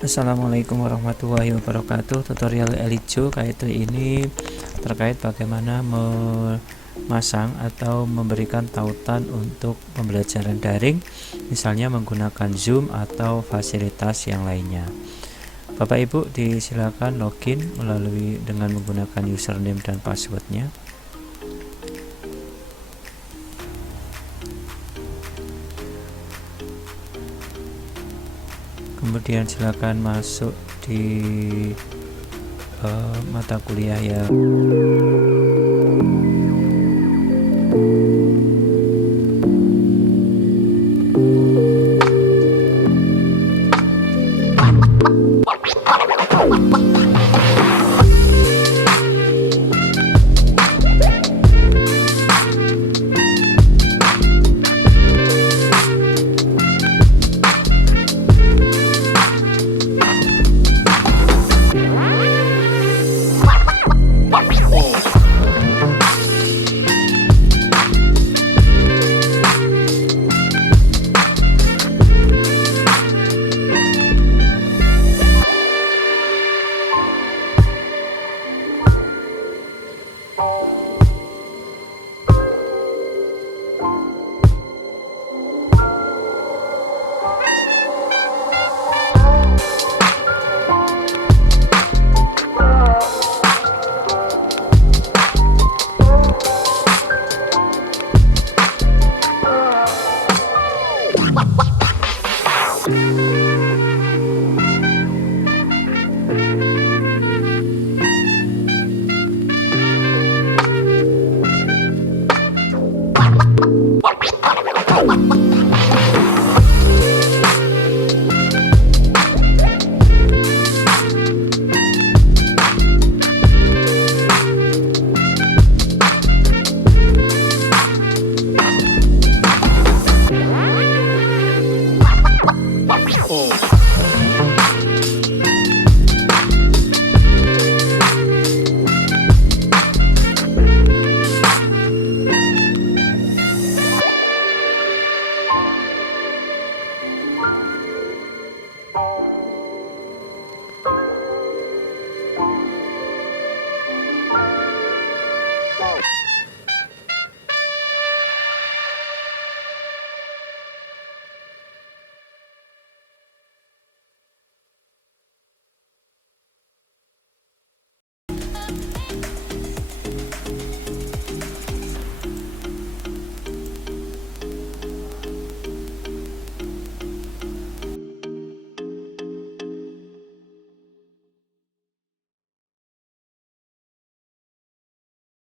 Assalamualaikum warahmatullahi wabarakatuh. Tutorial eLIJO kali ini terkait bagaimana memasang atau memberikan tautan untuk pembelajaran daring, misalnya menggunakan Zoom atau fasilitas yang lainnya. Bapak Ibu disilakan login melalui dengan menggunakan username dan passwordnya. Kemudian silakan masuk di mata kuliah yang